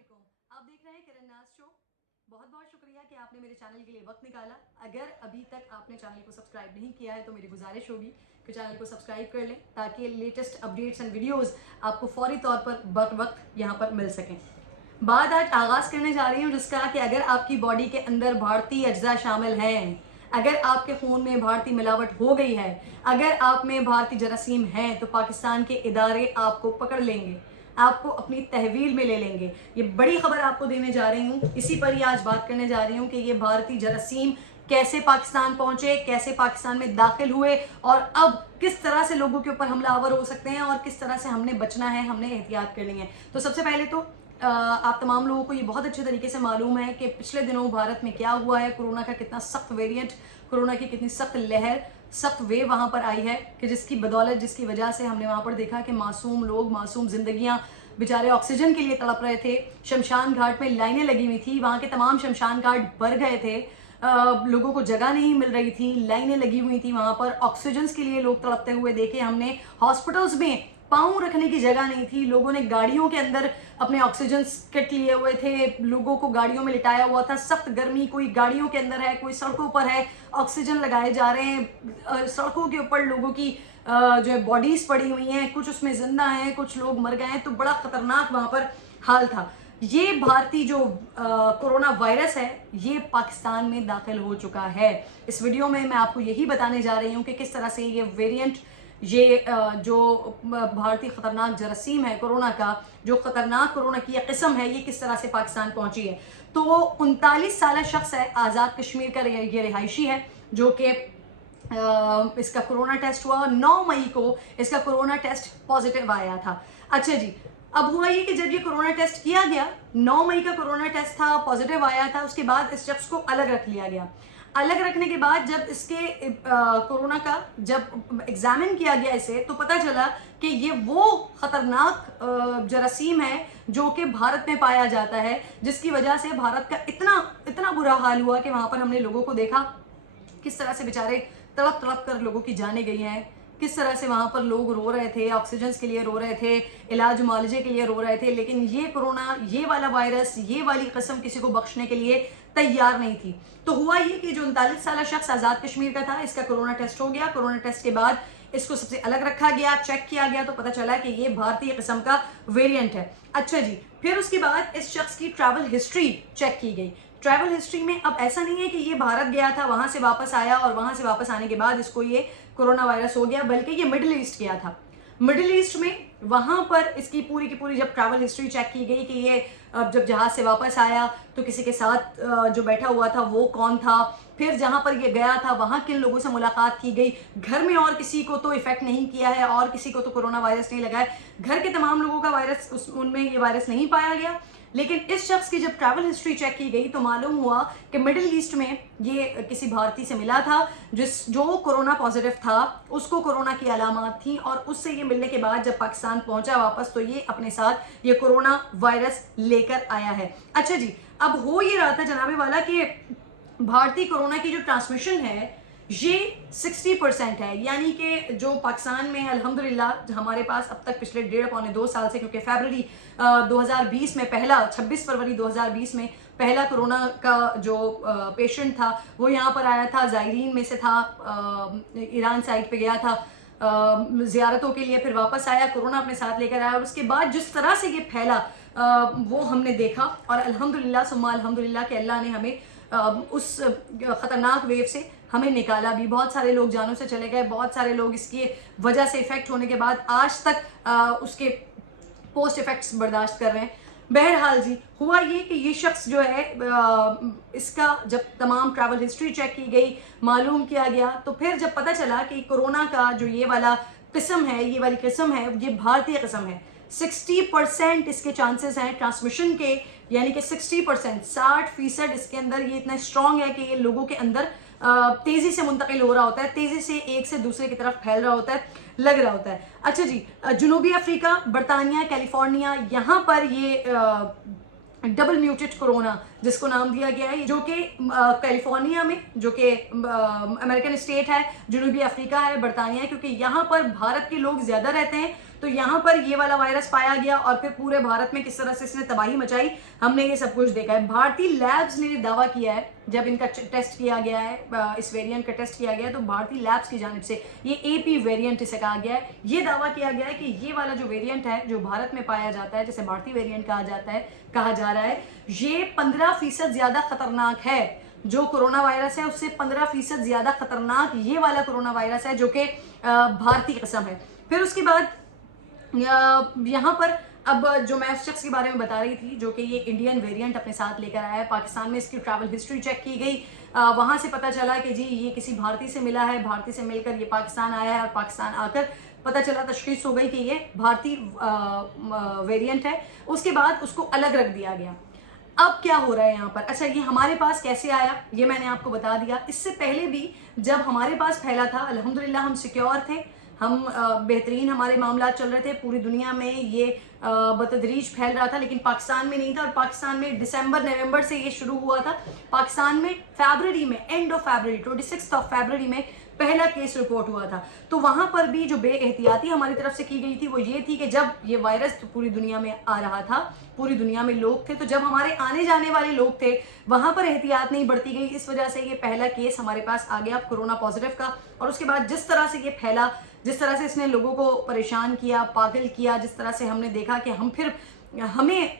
वालेकुम। आप देख रहे हैं किरण नाज शो। बहुत बहुत शुक्रिया कि आपने मेरे चैनल के लिए वक्त निकाला। अगर अभी तक आपने चैनल को सब्सक्राइब नहीं किया है तो मेरी गुजारिश होगी कि चैनल को सब्सक्राइब कर लें ताकि लेटेस्ट अपडेट्स एंड वीडियोस आपको फौरी तौर पर बर वक्त यहाँ पर मिल सकें। बात आज आगाज़ करने जा रही हूँ जिसका कि अगर आपकी बॉडी के अंदर भारतीय अज्जा शामिल हैं, अगर आपके खून में भारतीय मिलावट हो गई है, अगर आप में भारतीय जरासीम हैं तो पाकिस्तान के इदारे आपको पकड़ लेंगे, आपको अपनी तहवील में ले लेंगे। ये बड़ी खबर आपको देने जा रही हूँ, इसी पर ही आज बात करने जा रही हूँ कि ये भारतीय जरासीम कैसे पाकिस्तान पहुंचे, कैसे पाकिस्तान में दाखिल हुए और अब किस तरह से लोगों के ऊपर हमलावर हो सकते हैं और किस तरह से हमने बचना है, हमने एहतियात करनी है। तो सबसे पहले तो आप तमाम लोगों को ये बहुत अच्छे तरीके से मालूम है कि पिछले दिनों भारत में क्या हुआ है, कोरोना का कितना सख्त वेरिएंट, कोरोना की कितनी सख्त लहर, सख्त वेव वहाँ पर आई है कि जिसकी बदौलत, जिसकी वजह से हमने वहाँ पर देखा कि मासूम लोग, मासूम जिंदगियाँ बेचारे ऑक्सीजन के लिए तड़प रहे थे। शमशान घाट में लाइनें लगी हुई थी, वहाँ के तमाम शमशान घाट भर गए थे, लोगों को जगह नहीं मिल रही थी, लाइनें लगी हुई थी वहाँ पर, ऑक्सीजन के लिए लोग तड़पते हुए देखे हमने। हॉस्पिटल्स में पाँव रखने की जगह नहीं थी, लोगों ने गाड़ियों के अंदर अपने ऑक्सीजन किट लिए हुए थे, लोगों को गाड़ियों में लिटाया हुआ था। सख्त गर्मी, कोई गाड़ियों के अंदर है, कोई सड़कों पर है, ऑक्सीजन लगाए जा रहे हैं। सड़कों के ऊपर लोगों की जो है बॉडीज पड़ी हुई हैं, कुछ उसमें जिंदा हैं, कुछ लोग मर गए हैं। तो बड़ा खतरनाक वहाँ पर हाल था। ये भारतीय जो कोरोना वायरस है ये पाकिस्तान में दाखिल हो चुका है। इस वीडियो में मैं आपको यही बताने जा रही हूँ कि किस तरह से ये वेरिएंट, ये जो भारतीय खतरनाक जरासीम है कोरोना का, जो खतरनाक कोरोना की यह किस्म है, ये किस तरह से पाकिस्तान पहुंची है। तो 39 साल शख्स है, आज़ाद कश्मीर का ये रिहायशी है, जो कि इसका कोरोना टेस्ट हुआ 9 मई को, इसका कोरोना टेस्ट पॉजिटिव आया था। अच्छा जी, अब हुआ ये कि जब ये कोरोना टेस्ट किया गया, 9 मई का कोरोना टेस्ट था, पॉजिटिव आया था, उसके बाद इस शख्स को अलग रख लिया गया। अलग रखने के बाद जब इसके कोरोना का जब एग्जामिन किया गया इसे, तो पता चला कि ये वो खतरनाक जरासीम है जो कि भारत में पाया जाता है, जिसकी वजह से भारत का इतना इतना बुरा हाल हुआ कि वहां पर हमने लोगों को देखा किस तरह से बेचारे तड़प तड़प कर लोगों की जानें गई हैं, किस तरह से वहाँ पर लोग रो रहे थे, ऑक्सीजन के लिए रो रहे थे, इलाज मुआलजे के लिए रो रहे थे। लेकिन ये कोरोना, ये वाला वायरस, ये वाली किस्म किसी को बख्शने के लिए तैयार नहीं थी। तो हुआ ये कि जो 39 साल शख्स आज़ाद कश्मीर का था, इसका कोरोना टेस्ट हो गया। कोरोना टेस्ट के बाद इसको सबसे अलग रखा गया, चेक किया गया, तो पता चला कि ये भारतीय किस्म का वेरिएंट है। अच्छा जी, फिर उसके बाद इस शख्स की ट्रैवल हिस्ट्री चेक की गई। ट्रैवल हिस्ट्री में अब ऐसा नहीं है कि ये भारत गया था, वहां से वापस आया और वहां से वापस आने के बाद इसको ये कोरोना वायरस हो गया, बल्कि ये मिडिल ईस्ट गया था। मिडिल ईस्ट में वहां पर इसकी पूरी की पूरी जब ट्रैवल हिस्ट्री चेक की गई कि ये जब जहाज से वापस आया तो किसी के साथ जो बैठा हुआ था वो कौन था, फिर जहां पर ये गया था वहां किन लोगों से मुलाकात की गई, घर में और किसी को तो इफेक्ट नहीं किया है और किसी को तो कोरोना वायरस नहीं लगा है, घर के तमाम लोगों का वायरस, उनमें ये वायरस नहीं पाया गया। लेकिन इस शख्स की जब ट्रैवल हिस्ट्री चेक की गई तो मालूम हुआ कि मिडिल ईस्ट में ये किसी भारतीय से मिला था जो कोरोना पॉजिटिव था, उसको कोरोना की अलामत थी और उससे ये मिलने के बाद जब पाकिस्तान पहुंचा वापस तो ये अपने साथ ये कोरोना वायरस लेकर आया है। अच्छा जी, अब हो ये रहा था जनाबे वाला कि भारतीय कोरोना की जो ट्रांसमिशन है ये 60% है, यानी कि जो पाकिस्तान में अल्हम्दुलिल्लाह हमारे पास अब तक पिछले 1.5-2 साल से, क्योंकि फरवरी 2020 में पहला 26 फरवरी 2020 में पहला कोरोना का जो पेशेंट था वो यहाँ पर आया था, ज़ायरीन में से था, ईरान साइड पे गया था ज़ियारतों के लिए, फिर वापस आया, कोरोना अपने साथ लेकर आया और उसके बाद जिस तरह से ये फैला वो हमने देखा और अल्हम्दुलिल्लाह सुम्मा अल्हम्दुलिल्लाह कि अल्लाह ने हमें उस खतरनाक वेव से हमें निकाला भी। बहुत सारे लोग जानों से चले गए, बहुत सारे लोग इसकी वजह से इफेक्ट होने के बाद आज तक उसके पोस्ट इफेक्ट्स बर्दाश्त कर रहे हैं। बहरहाल जी, हुआ ये कि ये शख्स जो है इसका जब तमाम ट्रैवल हिस्ट्री चेक की गई, मालूम किया गया, तो फिर जब पता चला कि कोरोना का जो ये वाला किस्म है, ये वाली किस्म है, ये भारतीय किस्म है, 60% इसके चांसेस हैं ट्रांसमिशन के, यानी कि 60%, 60% इसके अंदर ये इतना स्ट्रॉन्ग है कि ये लोगों के अंदर तेजी से मुंतकिल हो रहा होता है, तेजी से एक से दूसरे की तरफ फैल रहा होता है, लग रहा होता है। अच्छा जी, जनूबी अफ्रीका, बरतानिया, कैलिफोर्निया, यहाँ पर ये डबल म्यूटेड कोरोना जिसको नाम दिया गया है, जो कि कैलिफोर्निया में, जो कि अमेरिकन स्टेट है, जनूबी अफ्रीका है, बरतानिया है, क्योंकि यहाँ पर भारत के लोग ज्यादा रहते हैं तो यहाँ पर ये वाला वायरस पाया गया और फिर पूरे भारत में किस तरह से इसने तबाही मचाई, हमने ये सब कुछ देखा है। भारतीय लैब्स ने दावा किया है, जब इनका टेस्ट किया गया है, इस वेरिएंट का टेस्ट किया गया है, तो भारतीय लैब्स की जानिब से ये AP वेरिएंट इसे कहा गया है। ये दावा किया गया है कि ये वाला जो वेरिएंट है जो भारत में पाया जाता है, जिसे भारतीय वेरिएंट कहा जा रहा है, ये 15% ज्यादा खतरनाक है। जो कोरोना वायरस है उससे 15% ज्यादा खतरनाक ये वाला कोरोना वायरस है, जो कि भारतीय किस्म है। फिर उसके बाद यहाँ पर अब जो मैं उस शख्स के बारे में बता रही थी जो कि ये इंडियन वेरिएंट अपने साथ लेकर आया है, पाकिस्तान में इसकी ट्रैवल हिस्ट्री चेक की गई, वहां से पता चला कि जी ये किसी भारतीय से मिला है, भारतीय से मिलकर ये पाकिस्तान आया है और पाकिस्तान आकर पता चला, तशखीस हो गई कि ये भारतीय वेरिएंट है। उसके बाद उसको अलग रख दिया गया। अब क्या हो रहा है यहाँ पर, अच्छा ये हमारे पास कैसे आया ये मैंने आपको बता दिया। इससे पहले भी जब हमारे पास फैला था, अल्हम्दुलिल्लाह हम सिक्योर थे, हम बेहतरीन हमारे मामला चल रहे थे, पूरी दुनिया में ये बतदरीज फैल रहा था, लेकिन पाकिस्तान में नहीं था। और पाकिस्तान में दिसंबर नवंबर से ये शुरू हुआ था। पाकिस्तान में फरवरी में, एंड ऑफ फरवरी 26 फरवरी में पहला केस रिपोर्ट हुआ था। तो वहां पर भी जो बेएहतियाती हमारी तरफ से की गई थी वो ये थी कि जब ये वायरस तो पूरी दुनिया में आ रहा था, पूरी दुनिया में लोग थे, तो जब हमारे आने जाने वाले लोग थे वहां पर एहतियात नहीं बरती गई, इस वजह से ये पहला केस हमारे पास आ गया कोरोना पॉजिटिव का। और उसके बाद जिस तरह से ये फैला, जिस तरह से इसने लोगों को परेशान किया, पागल किया, जिस तरह से हमने देखा कि हमें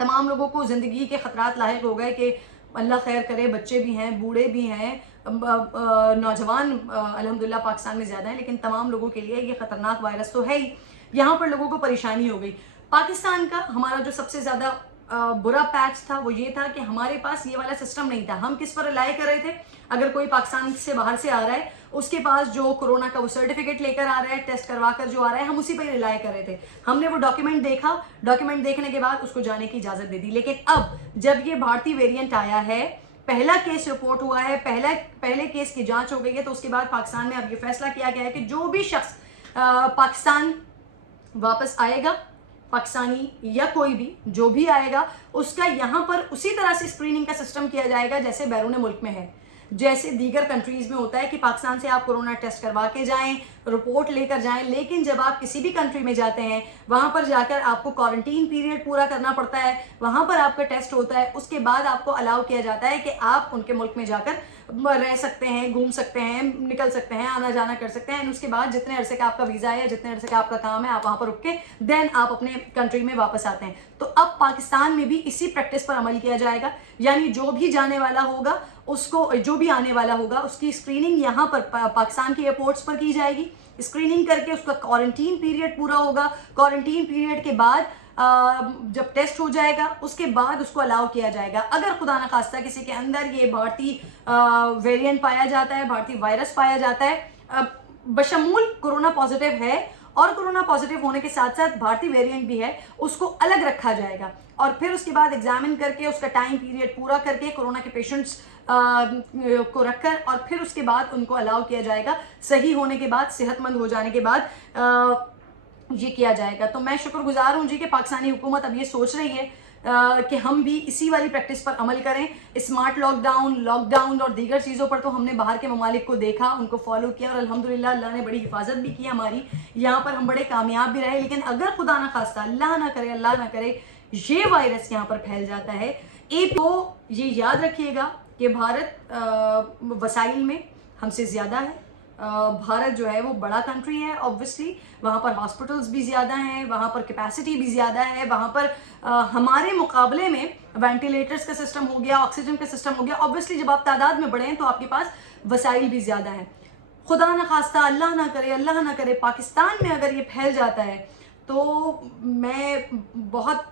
तमाम लोगों को जिंदगी के खतरात लायक हो गए कि अल्लाह खैर करे, बच्चे भी हैं, बूढ़े भी हैं, नौजवान अल्हम्दुलिल्लाह पाकिस्तान में ज़्यादा है, लेकिन तमाम लोगों के लिए ये ख़तरनाक वायरस तो है ही। यहाँ पर लोगों को परेशानी हो गई। पाकिस्तान का हमारा जो सबसे ज़्यादा बुरा पैच था वो ये था कि हमारे पास ये वाला सिस्टम नहीं था। हम किस पर रिलाई कर रहे थे, अगर कोई पाकिस्तान से बाहर से आ रहा है उसके पास जो कोरोना का वो सर्टिफिकेट लेकर आ रहा है, टेस्ट करवा कर जो आ रहा है, हम उसी पर रिलाई कर रहे थे। हमने वो डॉक्यूमेंट देखा, डॉक्यूमेंट देखने के बाद उसको जाने की इजाज़त दे दी। लेकिन अब जब ये भारतीय वेरिएंट आया है, पहला केस रिपोर्ट हुआ है, पहले केस की जांच हो गई है, तो उसके बाद पाकिस्तान में अब ये फैसला किया गया है कि जो भी शख्स पाकिस्तान वापस आएगा, पाकिस्तानी या कोई भी जो भी आएगा, उसका यहाँ पर उसी तरह से स्क्रीनिंग का सिस्टम किया जाएगा जैसे बैरून मुल्क में है, जैसे दीगर कंट्रीज में होता है कि पाकिस्तान से आप कोरोना टेस्ट करवा के जाएं, रिपोर्ट लेकर जाएं। लेकिन जब आप किसी भी कंट्री में जाते हैं वहां पर जाकर आपको क्वारंटीन पीरियड पूरा करना पड़ता है, वहां पर आपका टेस्ट होता है, उसके बाद आपको अलाउ किया जाता है कि आप उनके मुल्क में जाकर रह सकते हैं, घूम सकते हैं, निकल सकते हैं, आना जाना कर सकते हैं। उसके बाद जितने अरसे का आपका वीज़ा है, जितने अरसे का आपका काम है, आप वहाँ पर रुक के देन आप अपने कंट्री में वापस आते हैं। तो अब पाकिस्तान में भी इसी प्रैक्टिस पर अमल किया जाएगा, यानी जो भी जाने वाला होगा उसको, जो भी आने वाला होगा उसकी स्क्रीनिंग यहाँ पर पाकिस्तान के एयरपोर्ट्स पर की जाएगी। स्क्रीनिंग करके उसका क्वारंटीन पीरियड पूरा होगा। क्वारंटीन पीरियड के बाद जब टेस्ट हो जाएगा उसके बाद उसको अलाउ किया जाएगा। अगर खुदा न खास्ता किसी के अंदर ये भारतीय वेरिएंट पाया जाता है, भारतीय वायरस पाया जाता है, बशमूल कोरोना पॉजिटिव है और कोरोना पॉजिटिव होने के साथ साथ भारतीय वेरिएंट भी है, उसको अलग रखा जाएगा और फिर उसके बाद एग्जामिन करके उसका टाइम पीरियड पूरा करके कोरोना के पेशेंट्स को रखकर और फिर उसके बाद उनको अलाउ किया जाएगा। सही होने के बाद, सेहतमंद हो जाने के बाद ये किया जाएगा। तो मैं शुक्रगुजार हूँ जी कि पाकिस्तानी हुकूमत अब ये सोच रही है कि हम भी इसी वाली प्रैक्टिस पर अमल करें। स्मार्ट लॉकडाउन और दीगर चीज़ों पर तो हमने बाहर के ममालिक को देखा, उनको फॉलो किया और अल्हम्दुलिल्लाह अल्लाह ने बड़ी हिफाजत भी की हमारी, यहाँ पर हम बड़े कामयाब भी रहे। लेकिन अगर खुदा ना खास्ता, अल्लाह ना करे ये वायरस यहाँ पर फैल जाता है, एक तो ये याद रखिएगा कि भारत वसाइल में हमसे ज़्यादा है। भारत जो है वो बड़ा कंट्री है, ऑब्वियसली वहाँ पर हॉस्पिटल्स भी ज़्यादा हैं, वहाँ पर कैपेसिटी भी ज़्यादा है, वहाँ पर हमारे मुकाबले में वेंटिलेटर्स का सिस्टम हो गया, ऑक्सीजन का सिस्टम हो गया। ऑब्वियसली जब आप तादाद में बढ़े हैं तो आपके पास वसाइल भी ज़्यादा हैं। खुदा न खास्ता, अल्लाह ना करे पाकिस्तान में अगर ये फैल जाता है तो मैं बहुत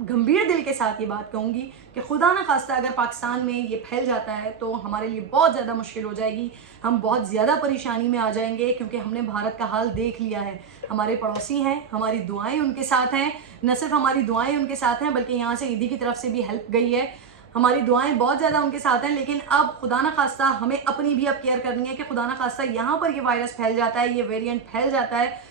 गंभीर दिल के साथ ये बात कहूँगी कि खुदा ना खास्ता अगर पाकिस्तान में ये फैल जाता है तो हमारे लिए बहुत ज़्यादा मुश्किल हो जाएगी, हम बहुत ज़्यादा परेशानी में आ जाएंगे, क्योंकि हमने भारत का हाल देख लिया है। हमारे पड़ोसी हैं, हमारी दुआएं उनके साथ हैं, न सिर्फ हमारी दुआएं उनके साथ हैं बल्कि यहाँ से ईदी की तरफ से भी हेल्प गई है, हमारी दुआएं बहुत ज़्यादा उनके साथ हैं। लेकिन अब खुदा ना खास्ता हमें अपनी भी अब केयर करनी है कि खुदा ना खास्ता यहाँ पर ये वायरस फैल जाता है, ये वेरिएंट फैल जाता है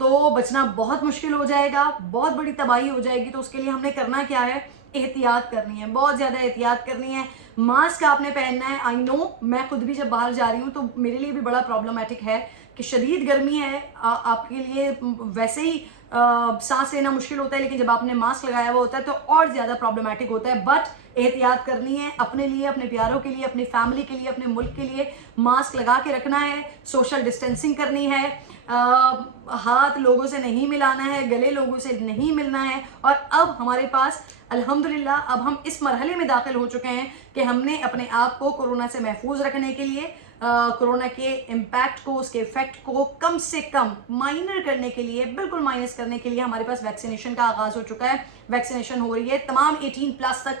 तो बचना बहुत मुश्किल हो जाएगा, बहुत बड़ी तबाही हो जाएगी। तो उसके लिए हमने करना क्या है, एहतियात करनी है, बहुत ज़्यादा एहतियात करनी है। मास्क आपने पहनना है। आई नो, मैं खुद भी जब बाहर जा रही हूँ तो मेरे लिए भी बड़ा प्रॉब्लमेटिक है कि शदीद गर्मी है, आपके लिए वैसे ही सांस लेना मुश्किल होता है, लेकिन जब आपने मास्क लगाया हुआ होता है तो और ज़्यादा प्रॉब्लमेटिक होता है। बट एहतियात करनी है अपने लिए, अपने प्यारों के लिए, अपनी फैमिली के लिए, अपने मुल्क के लिए। मास्क लगा के रखना है, सोशल डिस्टेंसिंग करनी है, हाथ लोगों से नहीं मिलाना है, गले लोगों से नहीं मिलना है। और अब हमारे पास अल्हम्दुलिल्लाह अब हम इस मरहले में दाखिल हो चुके हैं कि हमने अपने आप को कोरोना से महफूज रखने के लिए, कोरोना के इम्पैक्ट को, उसके इफेक्ट को कम से कम माइनर करने के लिए, बिल्कुल माइनस करने के लिए हमारे पास वैक्सीनेशन का आगाज़ हो चुका है। वैक्सीनेशन हो रही है तमाम 18+ तक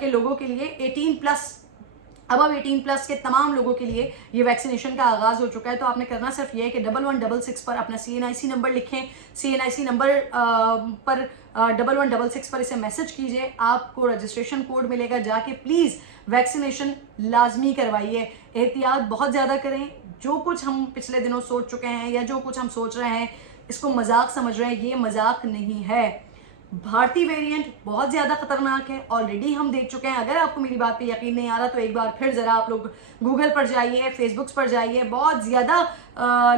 के लोगों के लिए, 18+ अब 18+ के तमाम लोगों के लिए ये वैक्सीनेशन का आगाज़ हो चुका है। तो आपने करना सिर्फ ये है कि 1166 पर अपना CNIC नंबर लिखें, CNIC नंबर पर 1166 पर इसे मैसेज कीजिए, आपको रजिस्ट्रेशन कोड मिलेगा, जाके प्लीज़ वैक्सीनेशन लाजमी करवाइए। एहतियात बहुत ज़्यादा करें। जो कुछ हम पिछले दिनों सोच चुके हैं या जो कुछ हम सोच रहे हैं इसको मजाक समझ रहे हैं, ये मजाक नहीं है। भारतीय वेरिएंट बहुत ज़्यादा खतरनाक है, ऑलरेडी हम देख चुके हैं। अगर आपको मेरी बात पे यकीन नहीं आ रहा तो एक बार फिर ज़रा आप लोग गूगल पर जाइए, फेसबुक पर जाइए, बहुत ज़्यादा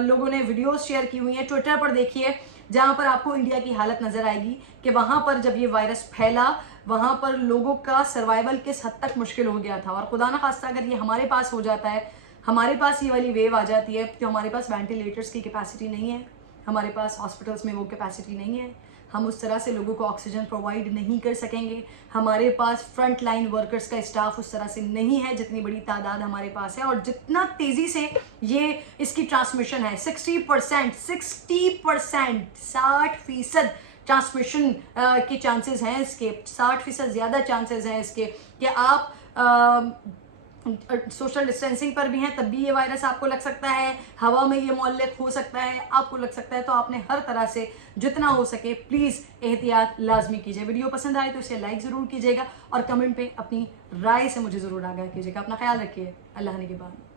लोगों ने वीडियोस शेयर की हुई हैं। ट्विटर पर देखिए, जहाँ पर आपको इंडिया की हालत नज़र आएगी कि वहाँ पर जब ये वायरस फैला वहाँ पर लोगों का सर्वाइवल किस हद तक मुश्किल हो गया था। और खुदा ना खास्ता अगर ये हमारे पास हो जाता है, हमारे पास ये वाली वेव आ जाती है, तो हमारे पास वेंटिलेटर्स की कैपेसिटी नहीं है, हमारे पास हॉस्पिटल्स में वो कैपेसिटी नहीं है, हम उस तरह से लोगों को ऑक्सीजन प्रोवाइड नहीं कर सकेंगे, हमारे पास फ्रंट लाइन वर्कर्स का स्टाफ उस तरह से नहीं है जितनी बड़ी तादाद हमारे पास है। और जितना तेज़ी से ये इसकी ट्रांसमिशन है, 60% 60% ट्रांसमिशन के चांसेस हैं इसके, 60% ज़्यादा चांसेस हैं इसके कि आप सोशल डिस्टेंसिंग पर भी हैं तब भी ये वायरस आपको लग सकता है, हवा में ये मुअल्लिक हो सकता है, आपको लग सकता है। तो आपने हर तरह से जितना हो सके प्लीज़ एहतियात लाजमी कीजिए। वीडियो पसंद आए तो इसे लाइक ज़रूर कीजिएगा और कमेंट पे अपनी राय से मुझे ज़रूर आगाह कीजिएगा। अपना ख्याल रखिए। अल्लाह ने के बाद।